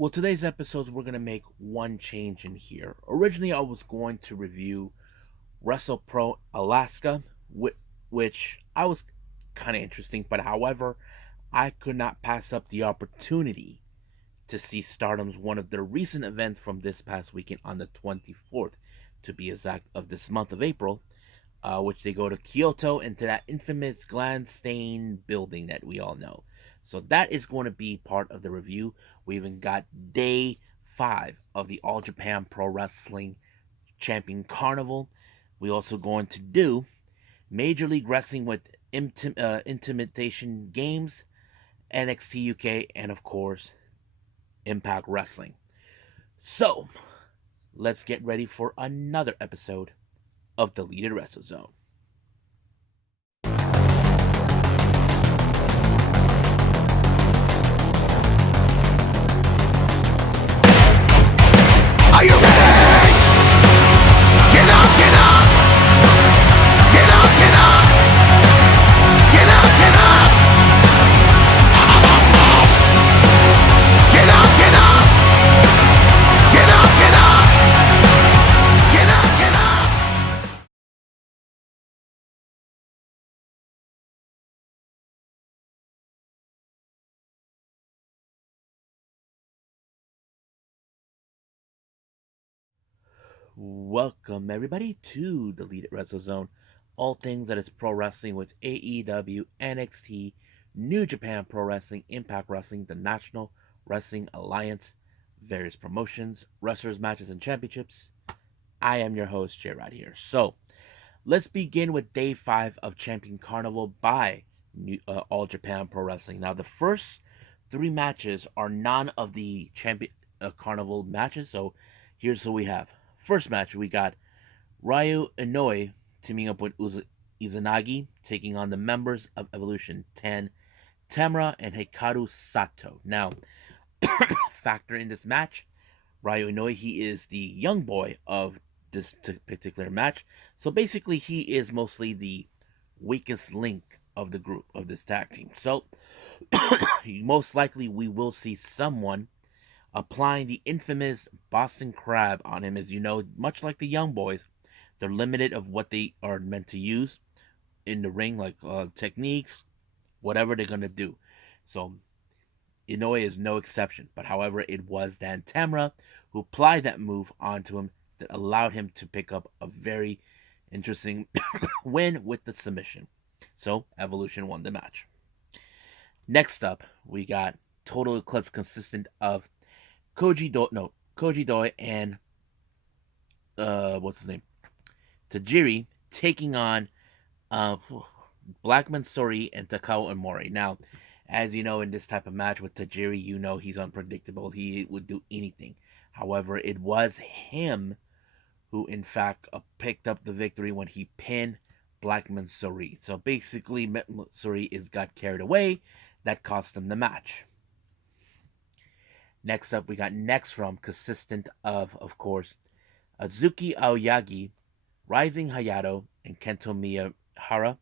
Well, today's episodes we're gonna make one change in here. Originally, I was going to review WrestlePro Alaska, which I was kind of interesting, but however, I could not pass up the opportunity to see Stardom's one of their recent events from this past weekend on the 24th, to be exact, of this month of April, which they go to Kyoto into that infamous Gladstein building that we all know. So that is going to be part of the review. We even got day 5 of the All Japan Pro Wrestling Champion Carnival. We also going to do Major League Wrestling with Intimidation Games, NXT UK, and of course Impact Wrestling. So let's get ready for another episode of Deleted Wrestle Zone. Are you ready? Get up, get up! Get up, get up! Get up, get up! Get up, get up! Get up, get up! Get up, get up! Welcome everybody to Deleted Wrestle Zone. All things that is pro wrestling with AEW, NXT, New Japan Pro Wrestling, Impact Wrestling, the National Wrestling Alliance, various promotions, wrestlers, matches, and championships. I am your host, J Rod here. So let's begin with day 5 of Champion Carnival by All Japan Pro Wrestling. Now the first 3 matches are none of the Champion Carnival matches. So here's what we have. First match, we got Ryu Inoue teaming up with Izanagi, taking on the members of Evolution, Tan, Tamura, and Hikaru Sato. Now, factor in this match, Ryu Inoue, he is the young boy of this particular match. So basically, he is mostly the weakest link of the group, of this tag team. So, most likely, we will see someone applying the infamous Boston Crab on him. As you know, much like the Young Boys, they're limited of what they are meant to use in the ring, like techniques, whatever they're going to do. So Inoue is no exception. But however, it was Dan Tamura who applied that move onto him that allowed him to pick up a very interesting win with the submission. So Evolution won the match. Next up, we got Total Eclipse, consistent of Koji Doi and what's his name? Tajiri, taking on Blackman Sori and Takao Omori. Now, as you know, in this type of match with Tajiri, you know he's unpredictable. He would do anything. However, it was him who, in fact, picked up the victory when he pinned Blackman Sori. So basically, Sori got carried away. That cost him the match. Next up, we got Next Realm, consistent of course, Azuki Aoyagi, Rising Hayato, and Kento Miyahara,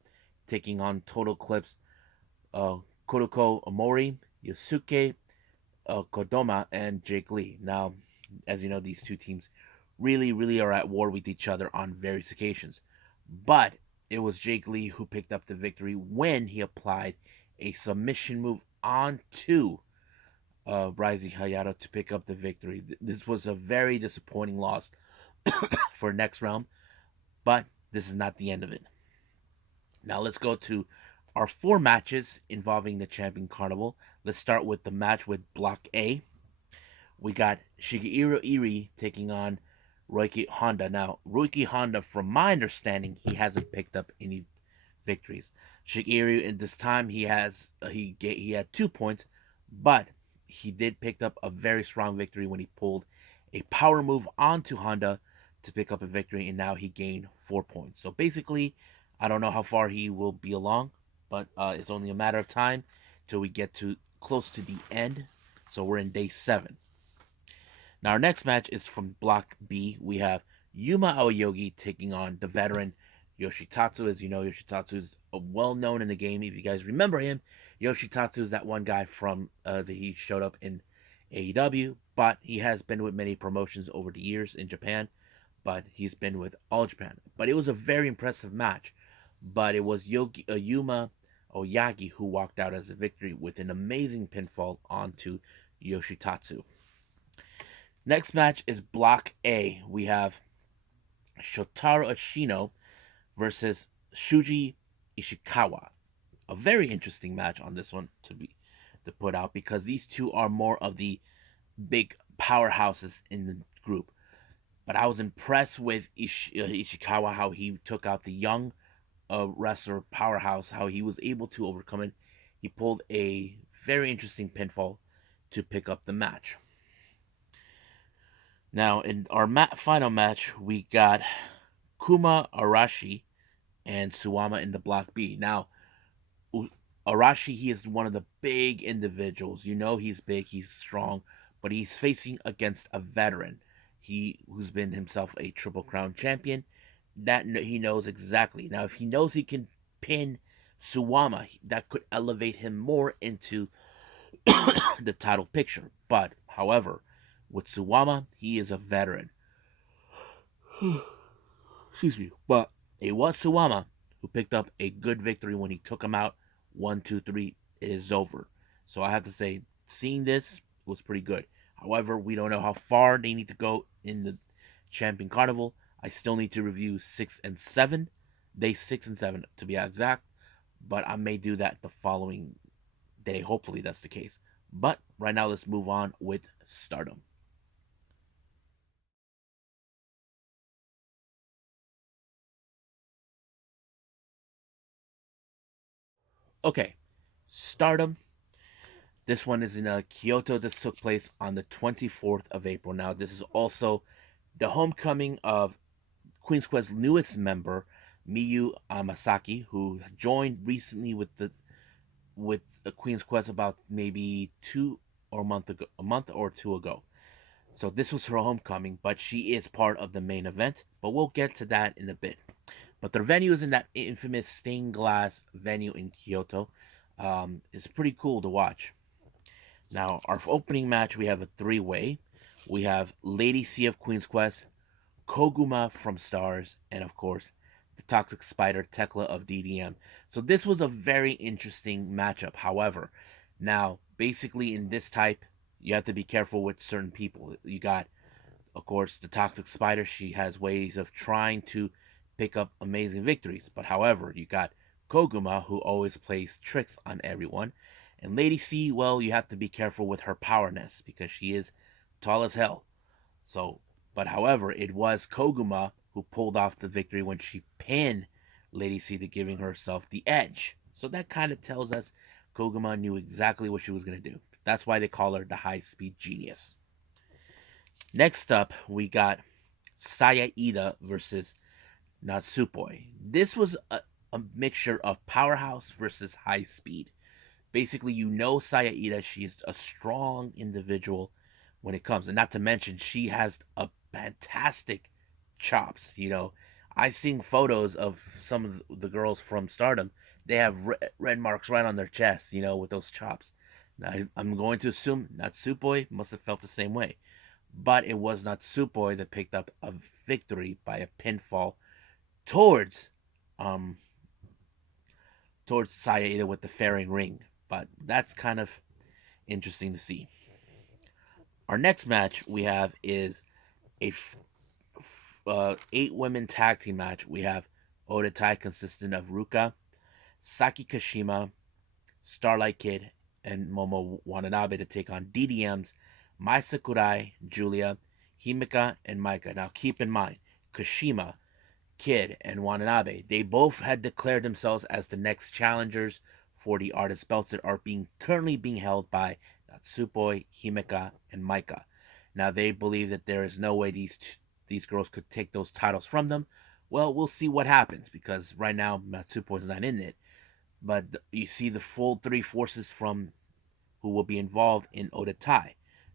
taking on Total Eclipse, Kodoko Omori, Yosuke Kodama, and Jake Lee. Now, as you know, these two teams really are at war with each other on various occasions. But it was Jake Lee who picked up the victory when he applied a submission move onto Rising Hayato to pick up the victory. This was a very disappointing loss for next round, but this is not the end of it. Now let's go to our 4 matches involving the Champion Carnival. Let's start with the match with Block A. We got Shigeru Iri taking on Roiki Honda. Now, Roiki Honda, from my understanding, he hasn't picked up any victories. Shigeru, in this time, he had 2 points, but he did pick up a very strong victory when he pulled a power move onto Honda to pick up a victory, and now he gained 4 points. So basically, I don't know how far he will be along, but it's only a matter of time till we get to close to the end. So we're in day 7. Now our next match is from Block B. We have Yuma Aoyogi taking on the veteran Yoshitatsu. As you know, Yoshitatsu is well known in the game. If you guys remember him, Yoshitatsu is that one guy from he showed up in AEW, but he has been with many promotions over the years in Japan, but he's been with All Japan. But it was a very impressive match. But it was Yuma Oyagi who walked out as a victory with an amazing pinfall onto Yoshitatsu. Next match is Block A. We have Shotaro Ashino versus Shuji Ishikawa. A very interesting match on this one to put out because these two are more of the big powerhouses in the group. But I was impressed with Ishikawa, how he took out the young wrestler powerhouse, how he was able to overcome it. He pulled a very interesting pinfall to pick up the match. Now, in our final match, we got Kuma Arashi and Suwama in the Block B. Now, Arashi, he is one of the big individuals. You know he's big, he's strong, but he's facing against a veteran. He who's been himself a Triple Crown champion. That he knows exactly. Now, if he knows he can pin Suwama, that could elevate him more into the title picture. But, however, with Suwama, he is a veteran. Excuse me. But it was Suwama who picked up a good victory when he took him out. 1, 2, 3. It is over. So I have to say, seeing this was pretty good. However, we don't know how far they need to go in the Champion Carnival. I still need to review 6 and 7, day 6 and 7 to be exact. But I may do that the following day. Hopefully that's the case. But right now, let's move on with Stardom. Okay, Stardom. This one is in Kyoto. This took place on the 24th of April. Now, this is also the homecoming of Queen's Quest's newest member, Miyu Masaki, who joined recently with the Queen's Quest about maybe a month or two ago. So this was her homecoming, but she is part of the main event. But we'll get to that in a bit. But their venue is in that infamous stained glass venue in Kyoto. It's pretty cool to watch. Now, our opening match, we have a three-way. We have Lady C of Queen's Quest, Koguma from Stars, and of course, the Toxic Spider Tekla of DDM. So this was a very interesting matchup. However, now basically in this type, you have to be careful with certain people. You got, of course, the Toxic Spider. She has ways of trying to pick up amazing victories. But however, you got Koguma, who always plays tricks on everyone. And Lady C, well, you have to be careful with her powerness because she is tall as hell. So, but however, it was Koguma who pulled off the victory when she pinned Lady C to giving herself the edge. So that kind of tells us Koguma knew exactly what she was going to do. That's why they call her the high speed genius. Next up, we got Saya Ida versus Natsupoi. This was a mixture of powerhouse versus high speed. Basically, you know Saya Ida, she's a strong individual when it comes. And not to mention, she has a fantastic chops. I seen photos of some of the girls from Stardom. They have red marks right on their chest, with those chops. Now, I'm going to assume Natsupoi must have felt the same way. But it was Natsupoi that picked up a victory by a pinfall towards um towards Saya Ida with the fairing ring. But that's kind of interesting to see. Our next match we have is a 8 women tag team match. We have Odatai consisting of Ruka, Saki Kashima, Starlight Kid, and Momo Watanabe to take on DDM's Mai Sakurai, Julia, Himika, and Maika. Now keep in mind, Kashima, Kid, and Watanabe, they both had declared themselves as the next challengers for the artist belts that are currently being held by Natsupoi, Himika, and Maika. Now they believe that there is no way these girls could take those titles from them. Well, we'll see what happens because right now Natsupoi is not in it. But you see the full 3 forces from who will be involved in Odatai.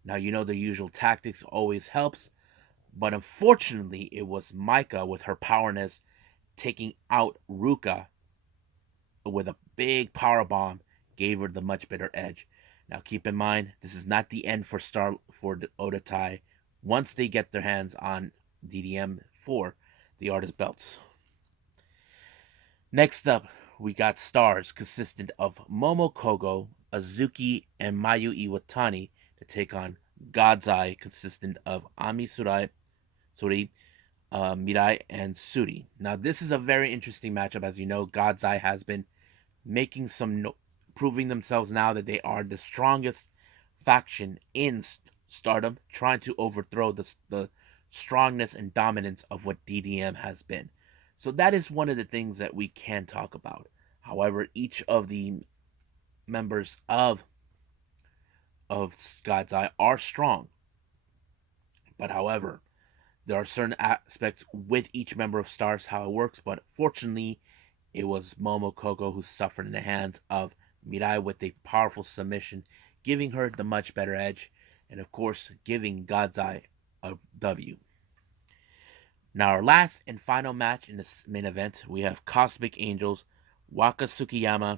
Now you know the usual tactics always helps, but unfortunately it was Maika with her powerness taking out Ruka with a big power bomb, gave her the much better edge. Now keep in mind, this is not the end for the Odatai once they get their hands on DDM for the artist belts. Next up, we got stars consistent of Momo Kogo, Azuki, and Mayu Iwatani to take on God's Eye, consistent of Ami Suri, Mirai, and Suri. Now, this is a very interesting matchup. As you know, God's Eye has been making proving themselves now that they are the strongest faction in Stardom, trying to overthrow the strongness and dominance of what DDM has been. So that is one of the things that we can talk about. However, each of the members of God's Eye are strong, but however, there are certain aspects with each member of Stars how it works. But fortunately, it was Momo Kogo who suffered in the hands of Mirai with a powerful submission, giving her the much better edge, and of course, giving God's Eye a W. Now, our last and final match in this main event, we have Cosmic Angels, Waka Tsukiyama,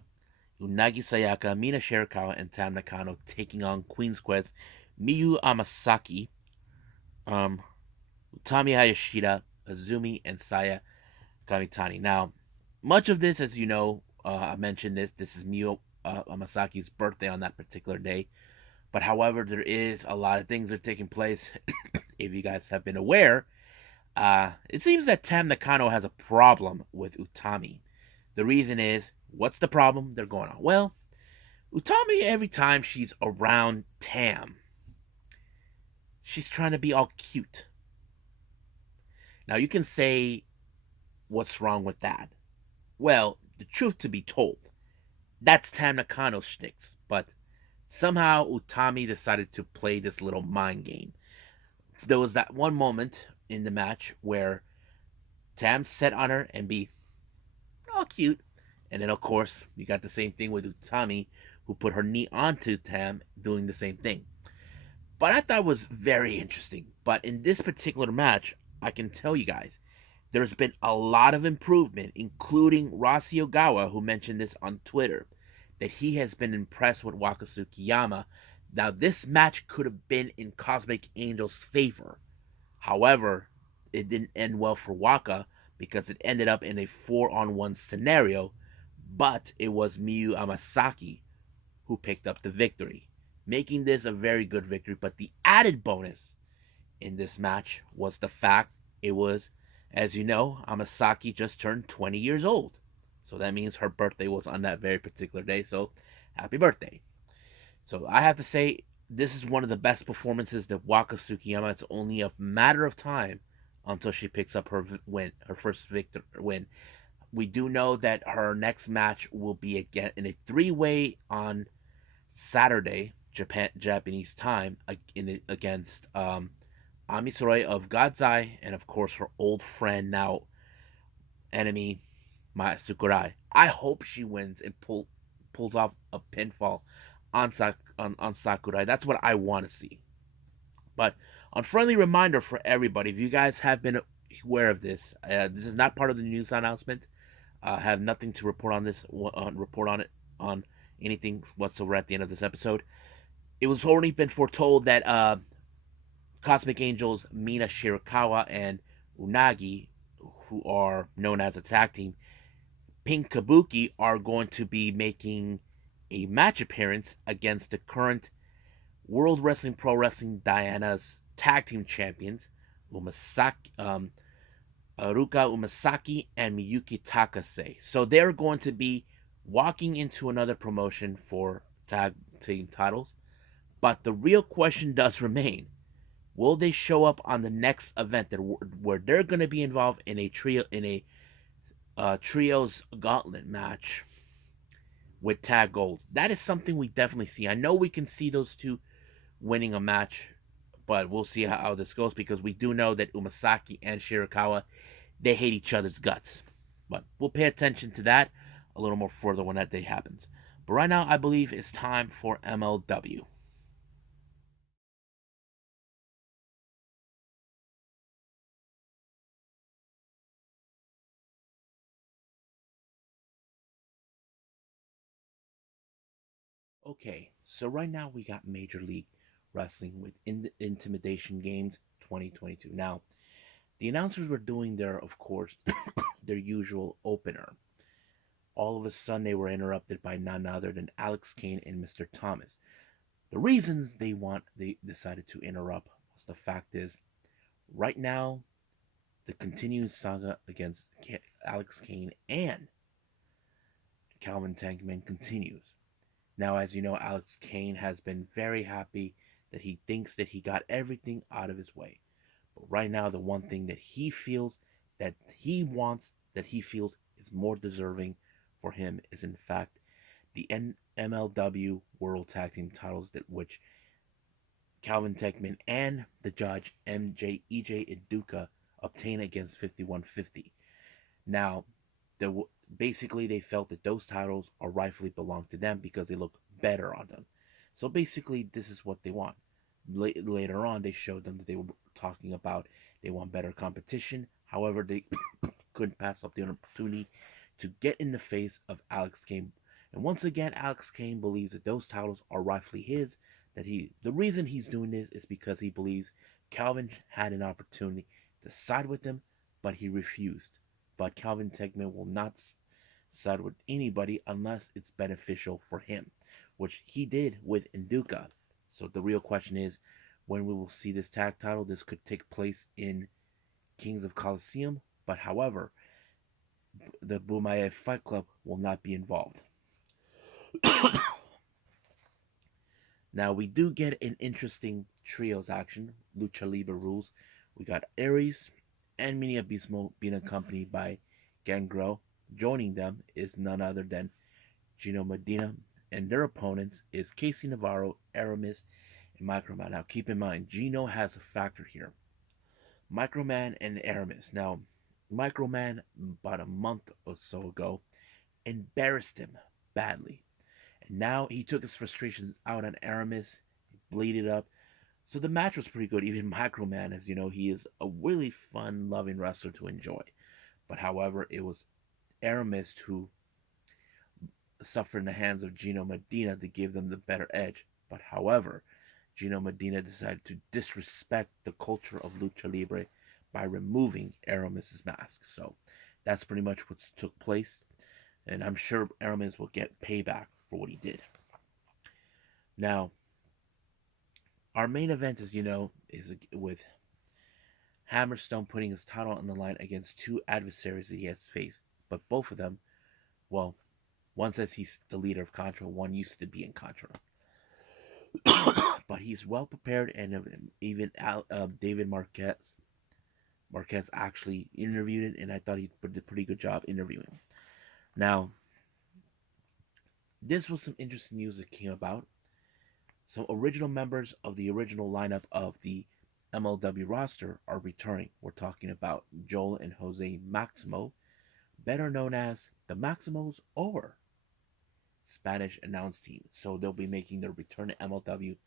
Unagi Sayaka, Mina Shirakawa, and Tam Nakano taking on Queen's Quest, Miyu Amasaki, Utami Hayashida, Azumi, and Saya Kamitani. Now, much of this, as you know, I mentioned this is Miyu Amasaki's birthday on that particular day. But however, there is a lot of things that are taking place. If you guys have been aware, it seems that Tam Nakano has a problem with Utami. The reason is, what's the problem they're going on? Well, Utami, every time she's around Tam, she's trying to be all cute. Now, you can say, what's wrong with that? Well, the truth to be told, that's Tam Nakano's shticks, but somehow Utami decided to play this little mind game. There was that one moment in the match where Tam set on her and be all cute. And then, of course, you got the same thing with Utami, who put her knee onto Tam, doing the same thing. But I thought it was very interesting. But in this particular match, I can tell you guys, there's been a lot of improvement, including Rossi Ogawa, who mentioned this on Twitter, that he has been impressed with Waka Tsukiyama. Now, this match could have been in Cosmic Angel's favor. However, it didn't end well for Waka because it ended up in a 4-on-1 scenario, but it was Miyu Amasaki who picked up the victory, making this a very good victory. But the added bonus in this match was the fact it was, as you know, Amasaki just turned 20 years old. So that means her birthday was on that very particular day. So happy birthday. So I have to say, this is one of the best performances that Waka Tsukiyama. It's only a matter of time until she picks up her win, her first win. We do know that her next match will be again in a three-way on Saturday, Japanese time, against Ami Sourei of God's Eye, and of course her old friend, now enemy, Maya Sakurai. I hope she wins and pulls off a pinfall on Sakurai. That's what I want to see. But on friendly reminder for everybody, if you guys have been aware of this, this is not part of the news announcement. I have nothing to report on this. Report on it on anything whatsoever at the end of this episode. It was already been foretold that Cosmic Angels, Mina Shirakawa, and Unagi, who are known as a tag team, Pink Kabuki, are going to be making a match appearance against the current World Wrestling Pro Wrestling Diana's tag team champions, Aruka Umasaki and Miyuki Takase. So they're going to be walking into another promotion for tag team titles. But the real question does remain: will they show up on the next event where they're going to be involved in a trios gauntlet match with tag goals? That is something we definitely see. I know we can see those two winning a match, but we'll see how this goes, because we do know that Umasaki and Shirakawa, they hate each other's guts. But we'll pay attention to that a little more further when that day happens. But right now, I believe it's time for MLW. Okay, so right now we got Major League Wrestling with Intimidation Games 2022. Now, the announcers were doing their, of course, their usual opener. All of a sudden, they were interrupted by none other than Alex Kane and Mr. Thomas. The reasons they decided to interrupt was the fact is right now the continuing saga against Alex Kane and Calvin Tankman continues. Now, as you know, Alex Kane has been very happy that he thinks that he got everything out of his way. But right now, the one thing that he feels that he wants, that he feels is more deserving for him is, in fact, the MLW World Tag Team titles that which Calvin Techman and the judge EJ Iduka obtained against 5150. Now, there basically they felt that those titles are rightfully belong to them because they look better on them. So basically, this is what they want. Later on, they showed them that they were talking about they want better competition. However, they couldn't pass up the opportunity to get in the face of Alex Kane. And once again, Alex Kane believes that those titles are rightfully his. That the reason he's doing this is because he believes Calvin had an opportunity to side with him, but he refused. But Calvin Tegman will not side with anybody unless it's beneficial for him, which he did with Induka. So the real question is when we will see this tag title. This could take place in Kings of Colosseum, but however, the Bumaye Fight Club will not be involved. Now we do get an interesting trios action, Lucha Libre rules. We got Aries and Mini Abismo being accompanied by Gangrel. Joining them is none other than Gino Medina, and their opponents is Casey Navarro, Aramis, and Microman. Now keep in mind, Gino has a factor here. Microman and Aramis. Now, Microman, about a month or so ago, embarrassed him badly. And now he took his frustrations out on Aramis, bleeded up. So the match was pretty good. Even Microman, as you know, he is a really fun, loving wrestler to enjoy. But however, it was Aramis who suffered in the hands of Gino Medina to give them the better edge. But however, Gino Medina decided to disrespect the culture of Lucha Libre by removing Aramis' mask. So that's pretty much what took place. And I'm sure Aramis will get payback for what he did. Now, our main event, as you know, is with Hammerstone putting his title on the line against two adversaries that he has faced. But both of them, well, one says he's the leader of Contra, one used to be in Contra. But he's well prepared, and even David Marquez actually interviewed it, and I thought he did a pretty good job interviewing. Now, this was some interesting news that came about. Some original members of the original lineup of the MLW roster are returning. We're talking about Joel and Jose Maximo, better known as the Maximos or Spanish announce team. So they'll be making their return to MLW.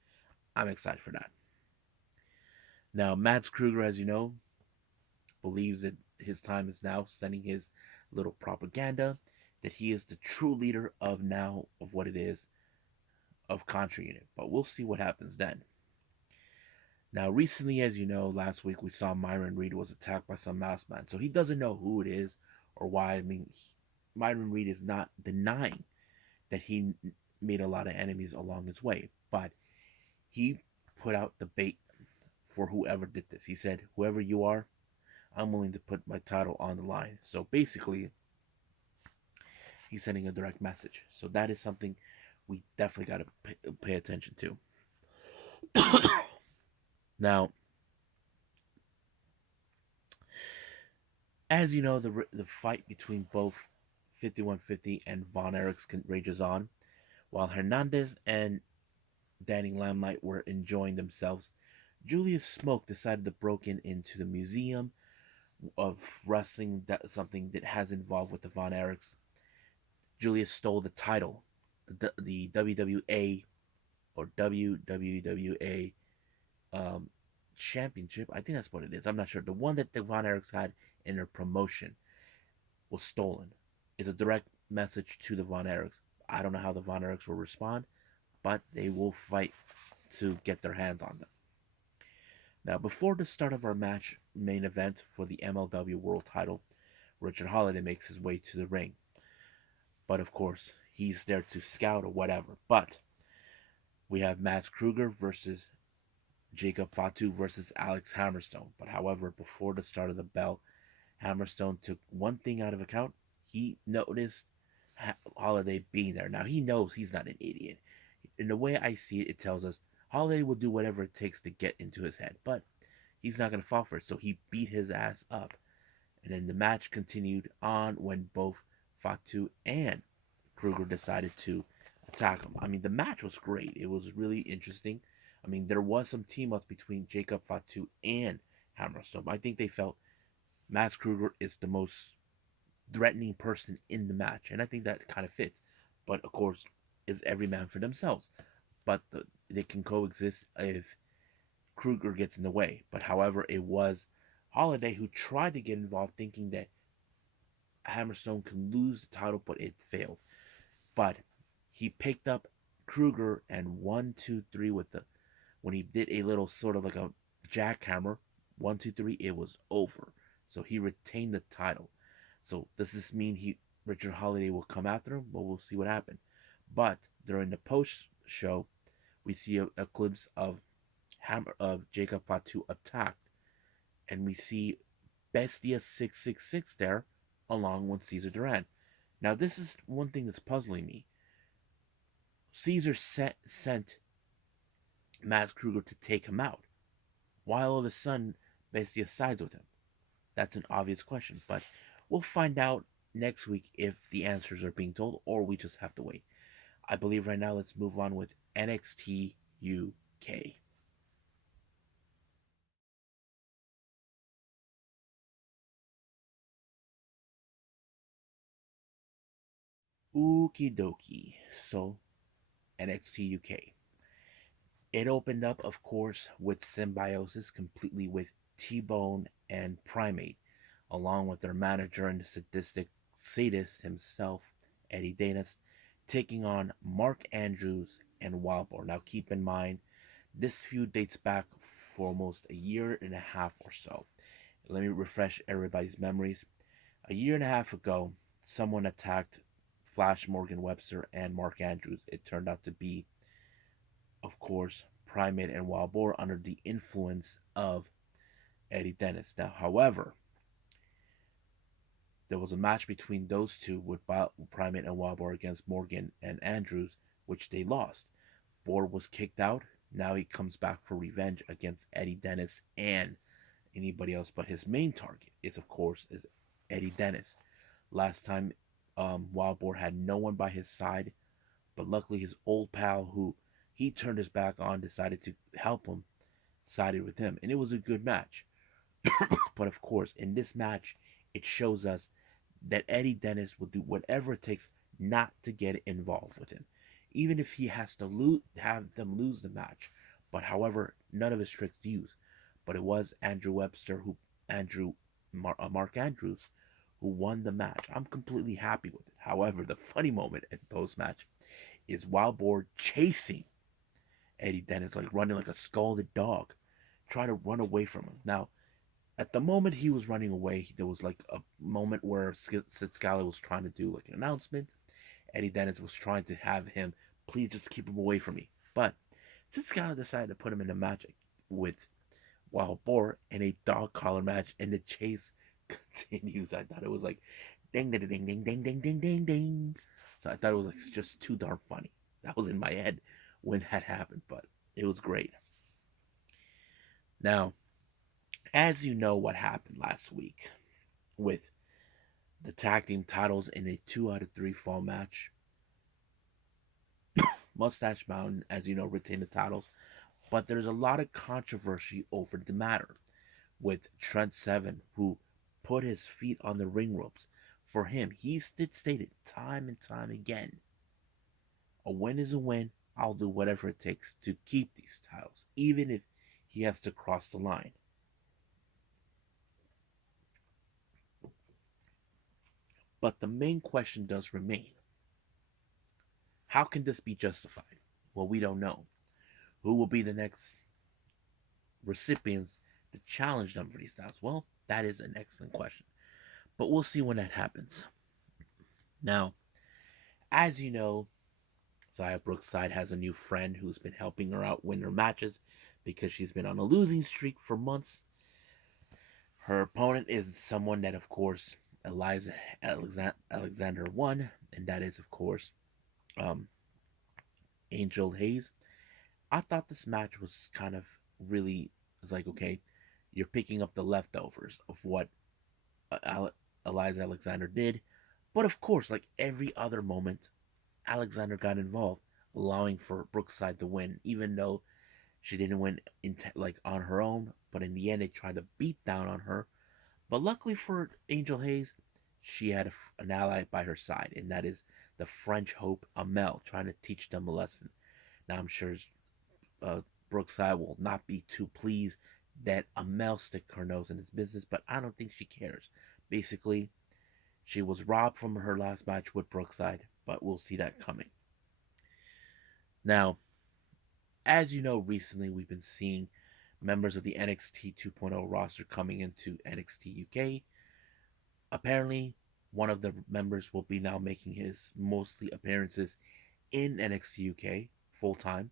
I'm excited for that. Now, Mads Kruger, as you know, believes that his time is now, sending his little propaganda that he is the true leader of now of what it is of Contra Unit. But we'll see what happens then. Now, recently, as you know, last week we saw Myron Reed was attacked by some masked man. So he doesn't know who it is or why. I mean, Myron Reed is not denying that he made a lot of enemies along his way, but he put out the bait for whoever did this. He said, "Whoever you are, I'm willing to put my title on the line." So basically, he's sending a direct message. So that is something we definitely got to pay attention to. Now, as you know, the fight between both 5150 and Von Erichs rages on, while Hernandez and Danny Limelight were enjoying themselves. Julius Smoke decided to break into the museum of wrestling, that something that has involved with the Von Erichs. Julius stole the title, the WWA or WWWA championship. I think that's what it is. I'm not sure. The one that the Von Erichs had in their promotion was stolen. It's a direct message to the Von Erichs. I don't know how the Von Erichs will respond. but they will fight to get their hands on them. Now, before the start of our match main event for the MLW World title, Richard Holiday makes his way to the ring. But of course, he's there to scout or whatever. But we have Max Kruger versus Jacob Fatu versus Alex Hammerstone. But however, before the start of the bell, Hammerstone took one thing out of account. He noticed Holiday being there. Now he knows he's not an idiot. In the way I see it, it tells us Holiday will do whatever it takes to get into his head, but he's not going to fall for it. So he beat his ass up. And then the match continued on when both Fatu and Kruger decided to attack him. I mean, the match was great. It was really interesting. I mean, there was some team ups between Jacob Fatu and Hammerstone. I think they felt Max Kruger is the most threatening person in the match, and I think that kind of fits. But of course, is every man for themselves. But they can coexist if Kruger gets in the way. But however, it was Holiday who tried to get involved, thinking that Hammerstone can lose the title, but it failed. But he picked up Kruger and 1, 2, 3 with the when he did a little sort of like a jackhammer, 1, 2, 3, it was over. So he retained the title. So does this mean Richard Holiday will come after him? Well, we'll see what happens. But during the post show, we see a glimpse of Jacob Fatu attacked, and we see Bestia 666 there, along with Caesar Duran. Now this is one thing that's puzzling me. Caesar sent Max Kruger to take him out. Why all of a sudden Bestia sides with him? That's an obvious question, but we'll find out next week if the answers are being told or we just have to wait. I believe right now let's move on with NXT UK. Okie dokie. So, NXT UK. It opened up, of course, with Symbiosis, completely with T-Bone and Primate, along with their manager and the sadist himself, Eddie Danis, taking on Mark Andrews and Wild Boar. Now, keep in mind, this feud dates back for almost a year and a half or so. Let me refresh everybody's memories. A year and a half ago, someone attacked Flash Morgan Webster and Mark Andrews. It turned out to be, of course, Primate and Wild Boar under the influence of Eddie Dennis. Now, however, there was a match between those two with Primate and Wild Boar against Morgan and Andrews, which they lost. Boar was kicked out. Now he comes back for revenge against Eddie Dennis and anybody else. But his main target is, of course, is Eddie Dennis. Last time, Wild Boar had no one by his side, but luckily his old pal, who he turned his back on, decided to help him, sided with him, and it was a good match. But of course, in this match, it shows us that Eddie Dennis will do whatever it takes not to get involved with him, even if he has to have them lose the match. But however, none of his tricks used. But it was Mark Andrews, who won the match. I'm completely happy with it. However, the funny moment at post match is Wild Boar chasing Eddie Dennis, like running like a scalded dog, trying to run away from him. Now, at the moment he was running away, there was like a moment where Sid Scala was trying to do like an announcement. Eddie Dennis was trying to have him, please just keep him away from me. But Sid Scala decided to put him in a match with Wild Boar in a dog collar match, and the chase continues. I thought it was like ding ding ding ding ding ding ding ding ding. So I thought it was like just too darn funny. That was in my head when that happened, but it was great. Now, as you know what happened last week with the tag team titles in a 2 out of 3 fall match, Mustache Mountain, as you know, retained the titles, but there's a lot of controversy over the matter with Trent Seven, who put his feet on the ring ropes. For him, he stated time and time again, a win is a win. I'll do whatever it takes to keep these titles, even if he has to cross the line. But the main question does remain. How can this be justified? Well, we don't know. Who will be the next recipients to challenge them for these titles? Well, that is an excellent question. But we'll see when that happens. Now, as you know, Zaya Brookside has a new friend who's been helping her out win her matches because she's been on a losing streak for months. Her opponent is someone that, of course, Eliza Alexander won, and that is, of course, um, Angel Hayes. I thought this match was kind of really, was like, okay, you're picking up the leftovers of what Eliza Alexander did. But of course, like every other moment, Alexander got involved, allowing for Brookside to win, even though she didn't win like on her own. But in the end, they tried to beat down on her. But luckily for Angel Hayes, she had an ally by her side, and that is the French hope Amel, trying to teach them a lesson. Now I'm sure uh, Brookside will not be too pleased that Amel stick her nose in his business, but I don't think she cares. Basically, she was robbed from her last match with Brookside, but we'll see that coming. Now, as you know, recently we've been seeing members of the NXT 2.0 roster coming into NXT UK. Apparently, one of the members will be now making his mostly appearances in NXT UK full time,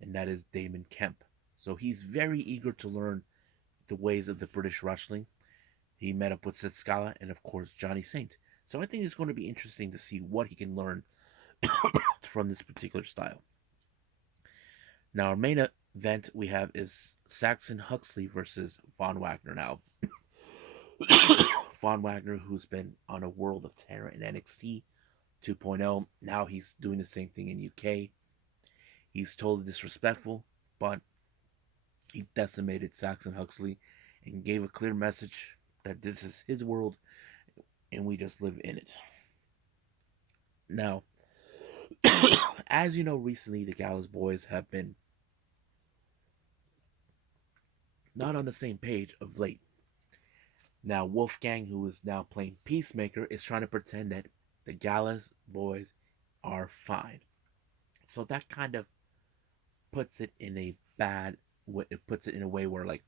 and that is Damon Kemp. So he's very eager to learn the ways of the British wrestling. He met up with Sid Scala and, of course, Johnny Saint. So I think it's going to be interesting to see what he can learn from this particular style. Now, our main event we have is Saxon Huxley versus Von Wagner. Now, Von Wagner, who's been on a world of terror in NXT 2.0, now he's doing the same thing in UK. He's totally disrespectful, but he decimated Saxon Huxley and gave a clear message that this is his world and we just live in it. Now, as you know, recently the Gallows Boys have been not on the same page of late. Now, Wolfgang, who is now playing Peacemaker, is trying to pretend that the Gallows Boys are fine. So that kind of puts it in a bad way. It puts it in a way where, like,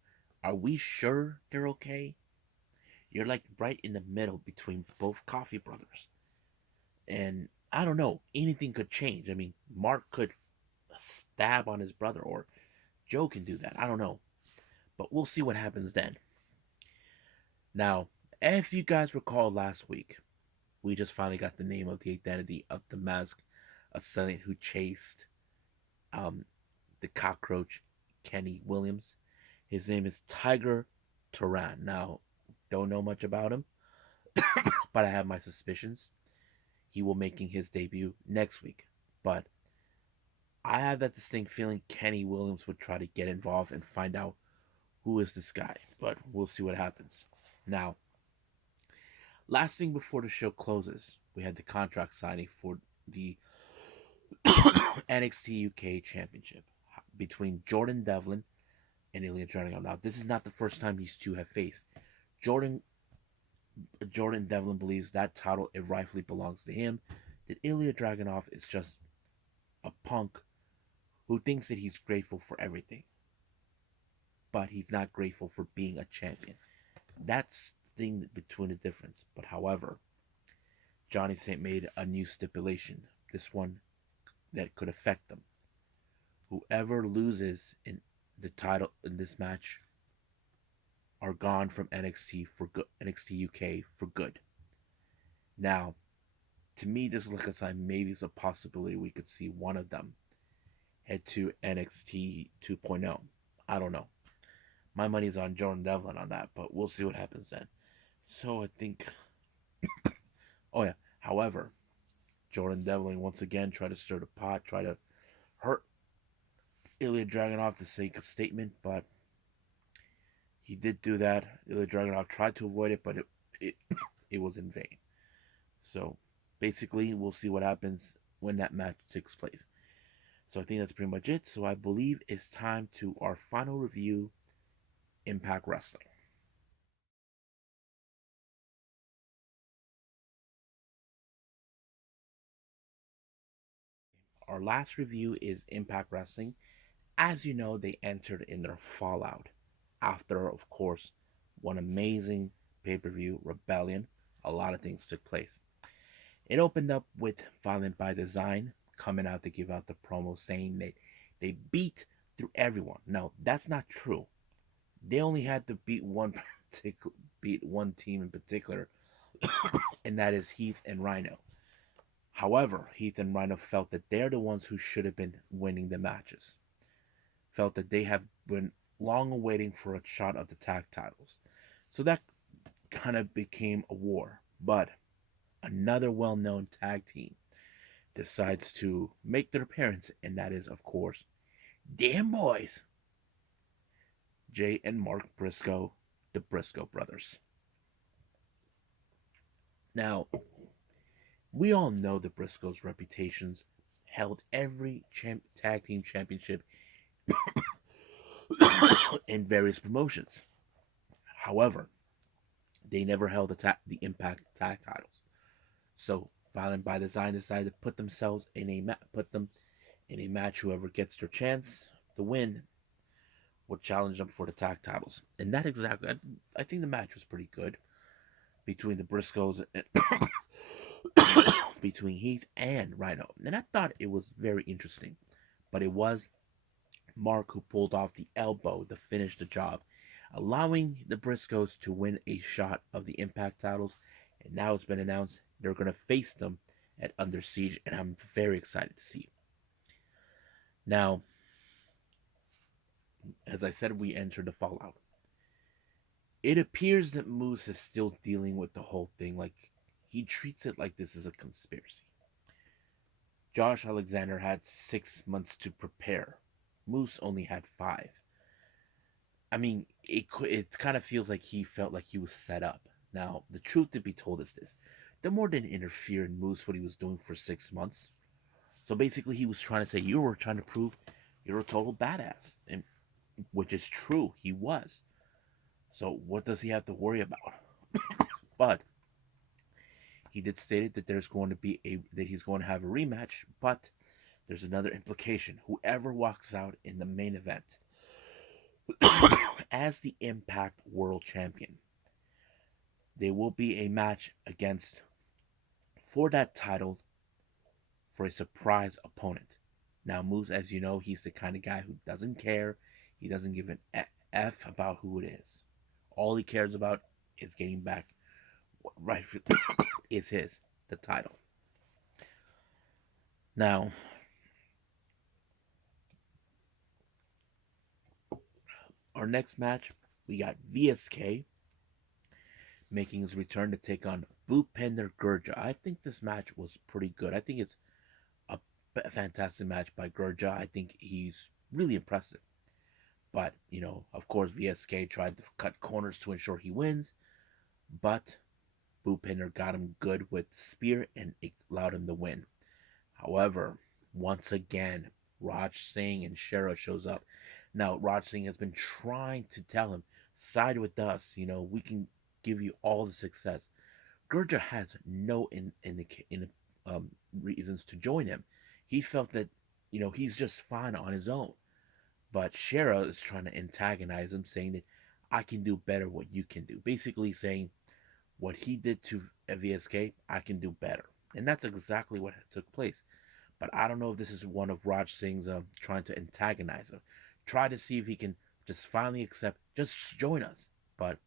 are we sure they're okay? You're like right in the middle between both Coffee brothers. And I don't know, anything could change. I mean, Mark could stab on his brother, or Joe can do that. I don't know. But we'll see what happens then. Now, if you guys recall last week, we just finally got the name of the identity of the mask assailant who chased um, the cockroach Kenny Williams. His name is Tiger Turan. Now, don't know much about him, but I have my suspicions. He will making his debut next week. But I have that distinct feeling Kenny Williams would try to get involved and find out who is this guy. But we'll see what happens. Now, last thing before the show closes, we had the contract signing for the NXT UK Championship between Jordan Devlin and Ilja Dragunov. Now, this is not the first time these two have faced. Jordan Jordan Devlin believes that title it rightfully belongs to him. That Ilja Dragunov is just a punk who thinks that he's grateful for everything, but he's not grateful for being a champion. That's the thing between the difference. But however, Johnny Saint made a new stipulation. This one that could affect them. Whoever loses in the title in this match are gone from NXT for good, NXT UK for good. Now, to me, this is like a sign. Maybe it's a possibility we could see one of them head to NXT 2.0. I don't know. My money's on Jordan Devlin on that, but we'll see what happens then. So I think. Oh yeah. However, Jordan Devlin once again tried to stir the pot, try to hurt Ilja Dragunov to make a statement, but he did do that. Ilja Dragunov tried to avoid it, but it it was in vain. So basically, we'll see what happens when that match takes place. So I think that's pretty much it. So I believe it's time to our final review, Impact Wrestling. our last review is Impact Wrestling. As you know, they entered in their fallout after, of course, one amazing pay per view, Rebellion. A lot of things took place. It opened up with Violent by Design coming out to give out the promo saying that they beat through everyone. No, that's not true. They only had to beat beat one team in particular, and that is Heath and Rhino. However, Heath and Rhino felt that they're the ones who should have been winning the matches. Felt that they have been long awaiting for a shot of the tag titles. So that kind of became a war. But another well known tag team decides to make their appearance, and that is, of course, Damn Boys, Jay and Mark Briscoe, the Briscoe brothers. Now, we all know the Briscoes' reputations held every tag team championship in various promotions. However, they never held the Impact tag titles. So, Violent by Design decided to put them in a match. Whoever gets their chance to win will challenge them for the tag titles. And that exactly, I think the match was pretty good between the Briscoes and between Heath and Rhino. And I thought it was very interesting. But it was Mark who pulled off the elbow to finish the job, allowing the Briscoes to win a shot of the Impact titles. And now it's been announced they're going to face them at Under Siege, and I'm very excited to see. Now, as I said, we enter the fallout. It appears that Moose is still dealing with the whole thing. Like, he treats it like this is a conspiracy. Josh Alexander had 6 months to prepare. Moose only had 5. I mean, it kind of feels like he felt like he was set up. Now, the truth to be told is this: the more didn't interfere in Moose what he was doing for 6 months. So basically, he was trying to say you were trying to prove you're a total badass, and which is true, he was. So what does he have to worry about? But he did state that there's going to be that he's going to have a rematch, but there's another implication. Whoever walks out in the main event as the Impact World Champion, there will be a match against for that title for a surprise opponent. Now, Moose, as you know, he's the kind of guy who doesn't care. He doesn't give an F about who it is. All he cares about is getting back what rightfully is his, the title. Now, our next match, we got VSK making his return to take on Bhupender Gurja. I think this match was pretty good. I think it's a fantastic match by Gurja. I think he's really impressive. But, of course, VSK tried to cut corners to ensure he wins. But Bhupender got him good with spear and it allowed him to win. However, once again, Raj Singh and Shera shows up. Now, Raj Singh has been trying to tell him, side with us. We can give you all the success. Gurja has no reasons to join him. He felt that he's just fine on his own. But Shera is trying to antagonize him, saying that I can do better what you can do. Basically saying what he did to VSK, I can do better. And that's exactly what took place. But I don't know if this is one of Raj Singh's trying to antagonize him. Try to see if he can just finally accept, just join us. But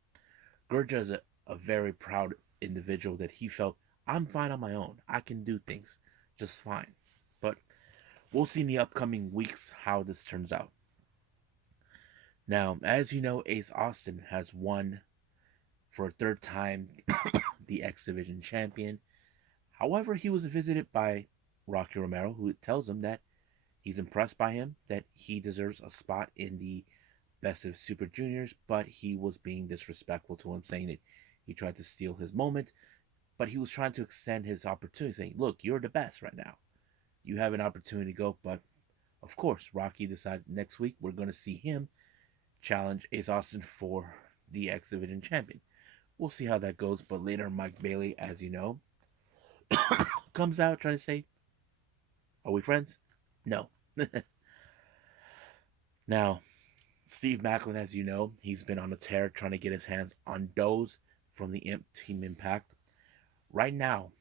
Gurja is a very proud individual that he felt, I'm fine on my own. I can do things just fine. But we'll see in the upcoming weeks how this turns out. Now, as you know, Ace Austin has won for a third time the X Division champion. However, he was visited by Rocky Romero, who tells him that he's impressed by him, that he deserves a spot in the Best of Super Juniors, but he was being disrespectful to him, saying that he tried to steal his moment, but he was trying to extend his opportunity, saying, look, you're the best right now. You have an opportunity to go, but of course, Rocky decided next week we're going to see him challenge Ace Austin for the X Division champion. We'll see how that goes, but later Mike Bailey, as you know, comes out trying to say, are we friends? No. Now, Steve Macklin, as you know, he's been on a tear trying to get his hands on those from the Team Impact. Right now,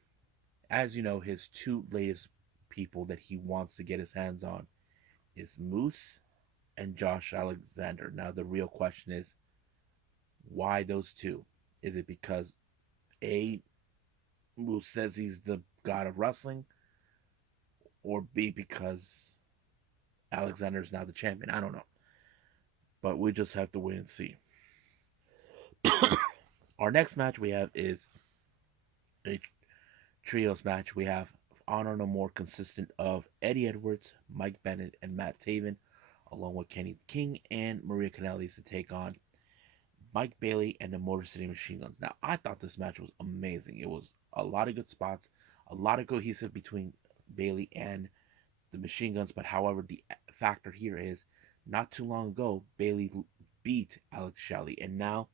as you know, his two latest people that he wants to get his hands on is Moose and Josh Alexander. Now, the real question is, why those two? Is it because A, Moose says he's the god of wrestling, or B, because Alexander is now the champion? I don't know. But we just have to wait and see. Our next match we have is a trios match. We have Honor No More consistent of Eddie Edwards, Mike Bennett, and Matt Taven, along with Kenny King and Maria Kanellis to take on Mike Bailey and the Motor City Machine Guns. Now, I thought this match was amazing. It was a lot of good spots, a lot of cohesive between Bailey and the Machine Guns. But however, the factor here is not too long ago, Bailey beat Alex Shelley, and now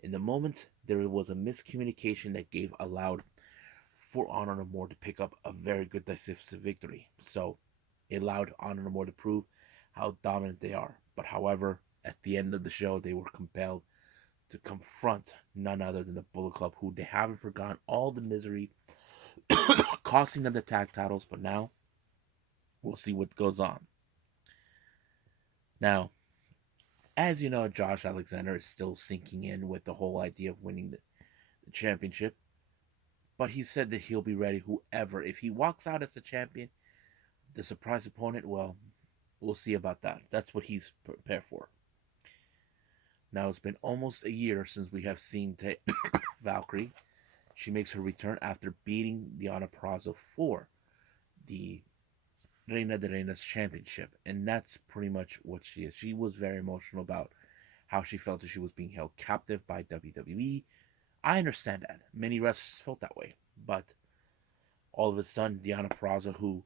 in the moment there was a miscommunication that gave allowed for Honor No More to pick up a very good decisive victory. So it allowed Honor No More to prove how dominant they are. But however, at the end of the show, they were compelled to confront none other than the Bullet Club, who they haven't forgotten all the misery costing them the tag titles. But now we'll see what goes on. Now, as you know, Josh Alexander is still sinking in with the whole idea of winning the championship. But he said that he'll be ready, whoever. If he walks out as the champion, the surprise opponent, well, we'll see about that. That's what he's prepared for. Now, it's been almost a year since we have seen Valkyrie. She makes her return after beating Diana Peraza for the Reina de Reinas championship. And that's pretty much what she is. She was very emotional about how she felt that she was being held captive by WWE. I understand that. Many wrestlers felt that way. But all of a sudden, Diana Peraza, who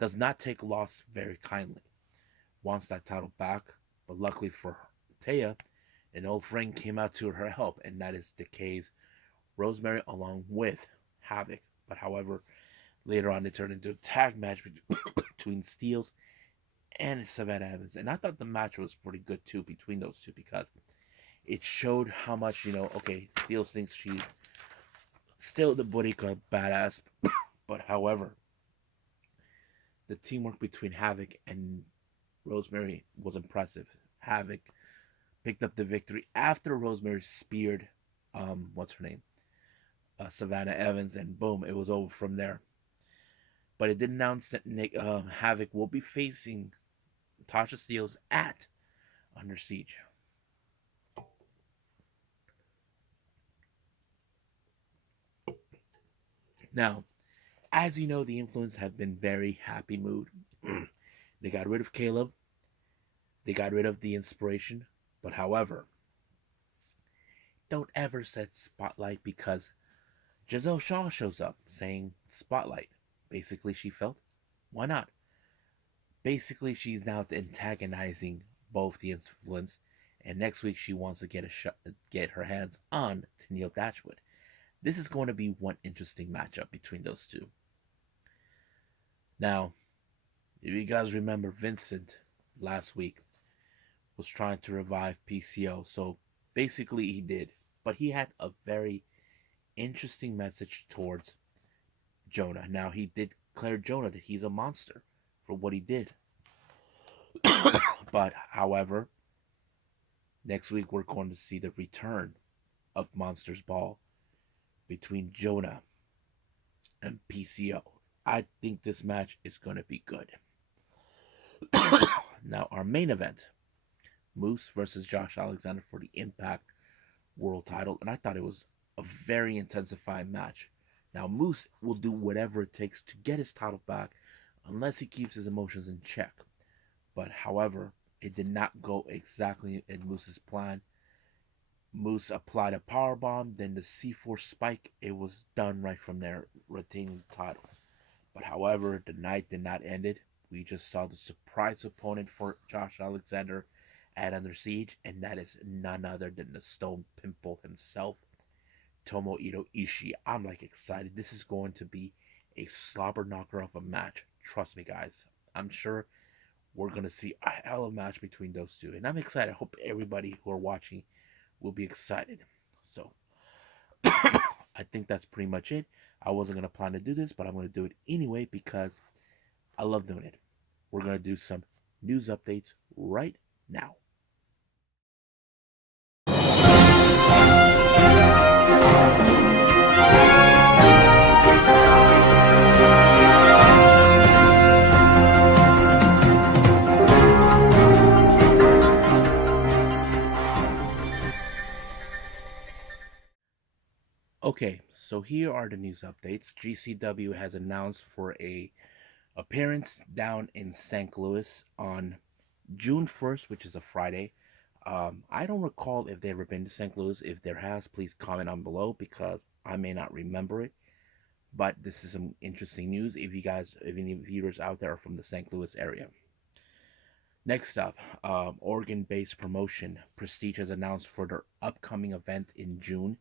does not take loss very kindly, wants that title back. But luckily for Taya, an old friend came out to her help, and that is Decay's Rosemary along with Havoc. But however, later on, it turned into a tag match between Steels and Savannah Evans. And I thought the match was pretty good too between those two because it showed how much, okay, Steels thinks she's still the Boricua badass. But however, the teamwork between Havoc and Rosemary was impressive. Havoc picked up the victory after Rosemary speared, what's her name? Savannah Evans, and boom, it was over from there. But it did announce that Havoc will be facing Tasha Steelz at Under Siege. Now, as you know, the Influence have been very happy mood. They got rid of Caleb. They got rid of the inspiration. But however, don't ever set Spotlight because Giselle Shaw shows up saying Spotlight. Basically, she felt, why not? Basically, she's now antagonizing both the Influence, and next week she wants to get her hands on Tennille Dashwood. This is going to be one interesting matchup between those two. Now, if you guys remember, Vincent last week was trying to revive PCO, so basically he did, but he had a very interesting message towards Jonah. Now, he did declare Jonah that he's a monster for what he did. But, however, next week we're going to see the return of Monsters Ball between Jonah and PCO. I think this match is going to be good. Now, our main event, Moose versus Josh Alexander for the Impact World title, and I thought it was a very intensified match. Now, Moose will do whatever it takes to get his title back unless he keeps his emotions in check. But however, it did not go exactly in Moose's plan. Moose applied a power bomb, then the C4 spike. It was done right from there, retaining the title. But however, the night did not end it. We just saw the surprise opponent for Josh Alexander at Under Siege, and that is none other than the Stone Pimple himself, Tomohiro Ishii. I'm excited. This is going to be a slobber knocker of a match. Trust me, guys. I'm sure we're gonna see a hell of a match between those two, and I'm excited. I hope everybody who are watching will be excited. So I think that's pretty much it. I wasn't gonna plan to do this, but I'm gonna do it anyway because I love doing it. We're gonna do some news updates right now. Okay, so here are the news updates. GCW has announced for a appearance down in St. Louis on June 1st, which is a Friday. I don't recall if they've ever been to St. Louis. If there has, please comment on below because I may not remember it. But this is some interesting news if any viewers out there are from the St. Louis area. Next up, Oregon-based promotion Prestige has announced for their upcoming event in June.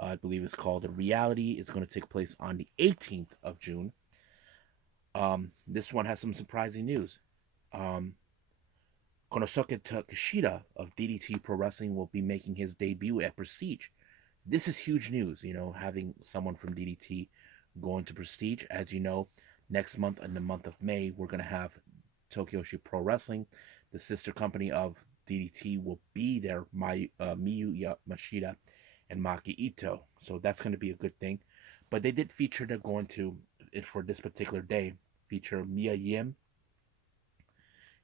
I believe it's called The Reality. It's going to take place on the 18th of June. This one has some surprising news. Um, Konosuke Takeshita of DDT Pro Wrestling will be making his debut at Prestige. This is huge news, having someone from DDT going to Prestige. As you know, next month, in the month of May, we're going to have Tokyoshi Pro Wrestling, the sister company of DDT, will be there. Miyu Mashida and Maki Ito. So that's going to be a good thing. But they did feature, they're going to, for this particular day, feature Mia Yim,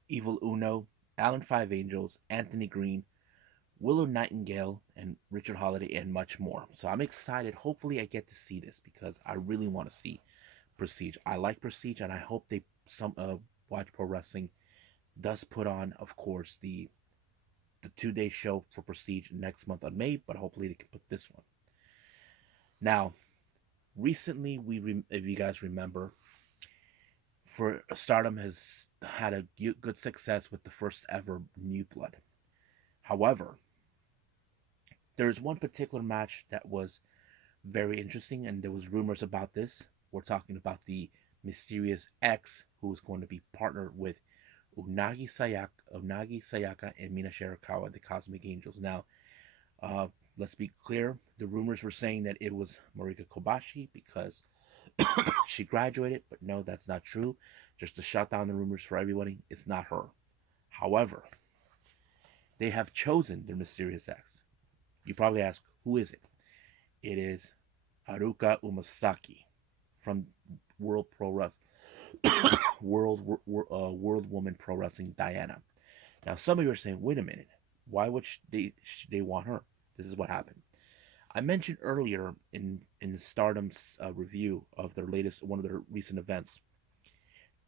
Evil Uno, Alan Five Angels, Anthony Green, Willow Nightingale, and Richard Holiday, and much more. So I'm excited. Hopefully, I get to see this because I really want to see Prestige. I like Prestige, and I hope they Watch Pro Wrestling does put on, of course, the 2-day show for Prestige next month on May. But hopefully, they can put this one. Now, recently, if you guys remember, for Stardom has had a good success with the first ever New Blood. However, there is one particular match that was very interesting, and there was rumors about this. We're talking about the mysterious X, who is going to be partnered with Unagi Sayaka and Mina Shirakawa, the Cosmic Angels. Now, uh, let's be clear. The rumors were saying that it was Marika Kobashi because she graduated, but no, that's not true. Just to shut down the rumors for everybody, it's not her. However, they have chosen their mysterious X. You probably ask, who is it? It is Haruka Umasaki from World Pro Wrestling, World Woman Pro Wrestling Diana. Now, some of you are saying, wait a minute, why would they want her? This is what happened. I mentioned earlier in the Stardom's review of one of their recent events,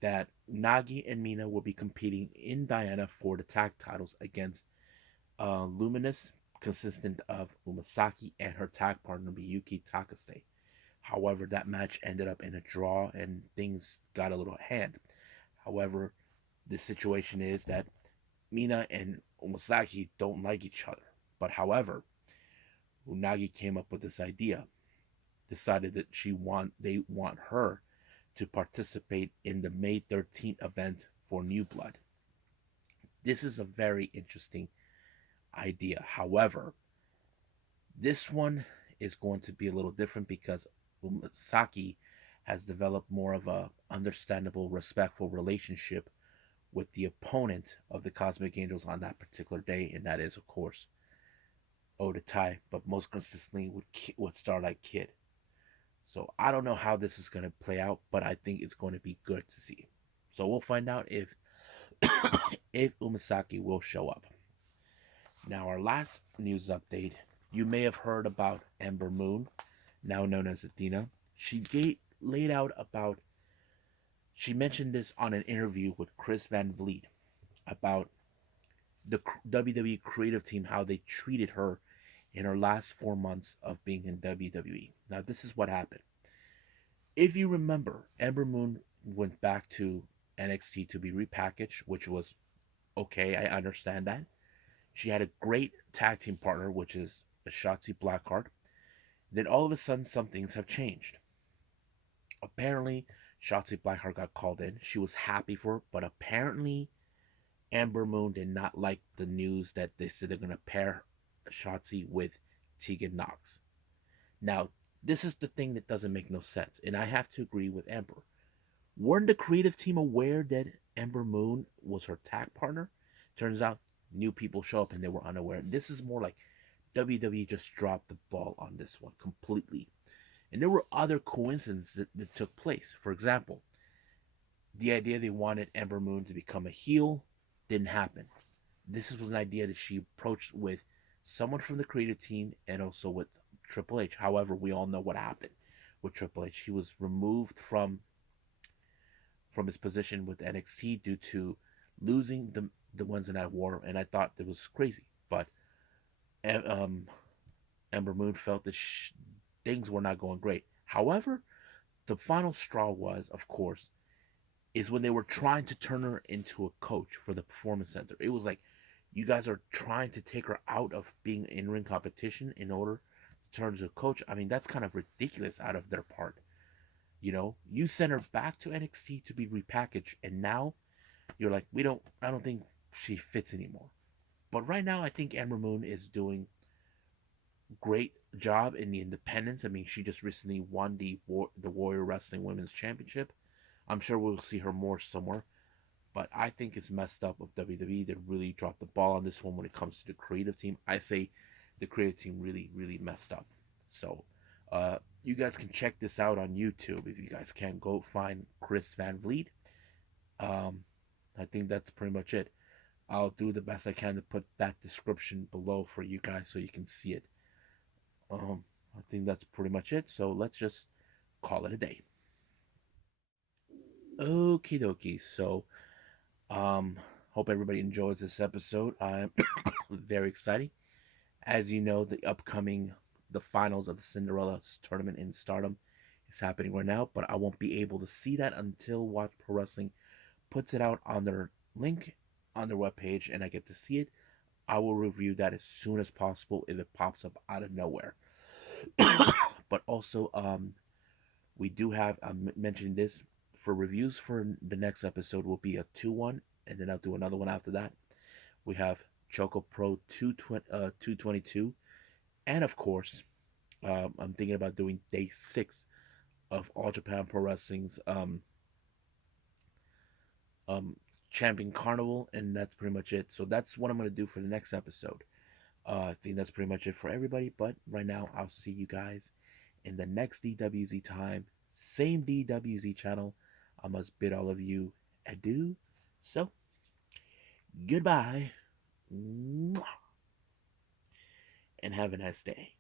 that Nagi and Mina will be competing in Diana for the tag titles against Luminous, consistent of Umasaki and her tag partner Miyuki Takase. However, that match ended up in a draw and things got a little hand. However, the situation is that Mina and Umasaki don't like each other. But however, Unagi came up with this idea, decided that they want her to participate in the May 13th event for New Blood. This is a very interesting idea. However, this one is going to be a little different because Umasaki has developed more of a understandable, respectful relationship with the opponent of the Cosmic Angels on that particular day, and that is, of course, Oda Tai, but most consistently with Starlight Kid. So I don't know how this is going to play out, but I think it's going to be good to see. So we'll find out if if Umasaki will show up. Now, our last news update, you may have heard about Ember Moon, now known as Athena. Laid out about, she mentioned this on an interview with Chris Van Vliet about the WWE creative team, how they treated her in her last 4 months of being in WWE. Now, this is what happened. If you remember, Ember Moon went back to NXT to be repackaged, which was okay. I understand that. She had a great tag team partner, which is Shotzi Blackheart. Then all of a sudden, some things have changed. Apparently, Shotzi Blackheart got called in. She was happy for it, but apparently Ember Moon did not like the news that they said they're gonna pair Shotzi with Tegan Knox. Now, this is the thing that doesn't make no sense, and I have to agree with Ember. Weren't the creative team aware that Ember Moon was her tag partner? Turns out new people show up and they were unaware. This is more like WWE just dropped the ball on this one completely. And there were other coincidences that took place. For example, the idea they wanted Ember Moon to become a heel didn't happen. This was an idea that she approached with someone from the creative team and also with Triple H. However, we all know what happened with Triple H. He was removed from his position with NXT due to losing the Wednesday Night War, and I thought it was crazy. But um, Ember Moon felt that things were not going great. However, the final straw was, of course, is when they were trying to turn her into a coach for the Performance Center. It was like, you guys are trying to take her out of being in ring competition in order to turn into a coach. I mean, that's kind of ridiculous out of their part. You know, you sent her back to NXT to be repackaged, and now you're like, I don't think she fits anymore. But right now, I think Ember Moon is doing great job in the independents. I mean, she just recently won the Warrior Wrestling Women's Championship. I'm sure we'll see her more somewhere. But I think it's messed up of WWE. They really dropped the ball on this one when it comes to the creative team. I say the creative team really, really messed up. So, you guys can check this out on YouTube. If you guys can, go find Chris Van Vliet. Um, I think that's pretty much it. I'll do the best I can to put that description below for you guys so you can see it. I think that's pretty much it. So let's just call it a day. Okie dokie. So, um, hope everybody enjoys this episode. I'm very excited. As you know, the finals of the Cinderella tournament in Stardom is happening right now, but I won't be able to see that until Watch Pro Wrestling puts it out on their link on their webpage and I get to see it. I will review that as soon as possible if it pops up out of nowhere. But also, we do have, I'm mentioning this for reviews for the next episode will be a 2-1, and then I'll do another one after that. We have Choco Pro 222, and of course, I'm thinking about doing day 6 of All Japan Pro Wrestling's um, Champion Carnival, and that's pretty much it. So that's what I'm going to do for the next episode. I think that's pretty much it for everybody, but right now, I'll see you guys in the next DWZ time, same DWZ channel. I must bid all of you adieu. So, goodbye, and have a nice day.